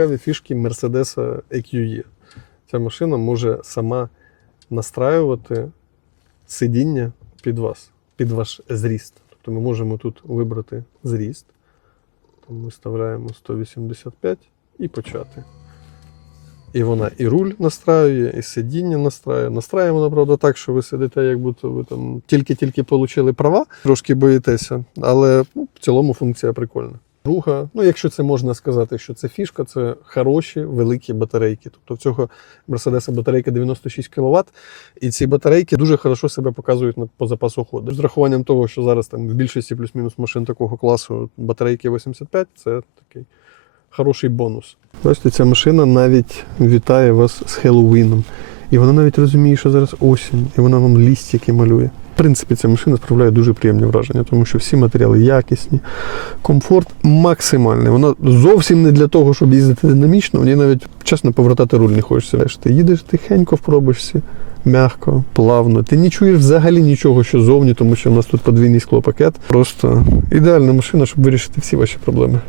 цікаві фішки Mercedes EQE. Ця машина може сама настраювати сидіння під вас, під ваш зріст. Тобто ми можемо тут вибрати зріст. Ми вставляємо 185 і почати. І вона і руль настраює, і сидіння настраює. Настраює вона, правда, так, що ви сидите, як будто ви там тільки-тільки отримали права, трошки боїтеся, але ну, в цілому функція прикольна. Друга, ну якщо це можна сказати, що це фішка, це хороші великі батарейки. Тобто в цього Мерседеса батарейка 96 кВт, і ці батарейки дуже хорошо себе показують по запасу ходу. З рахуванням того, що зараз там в більшості плюс-мінус машин такого класу батарейки 85, це такий хороший бонус. Бачите, ця машина навіть вітає вас з Хеллоуіном. І вона навіть розуміє, що зараз осінь, і вона вам лістики малює. В принципі, ця машина справляє дуже приємні враження, тому що всі матеріали якісні, комфорт максимальний. Вона зовсім не для того, щоб їздити динамічно, мені навіть чесно повертати руль не хочеться. Ти їдеш тихенько в пробочці, м'яко, плавно. Ти не чуєш взагалі нічого, що зовні, тому що у нас тут подвійний склопакет. Просто ідеальна машина, щоб вирішити всі ваші проблеми.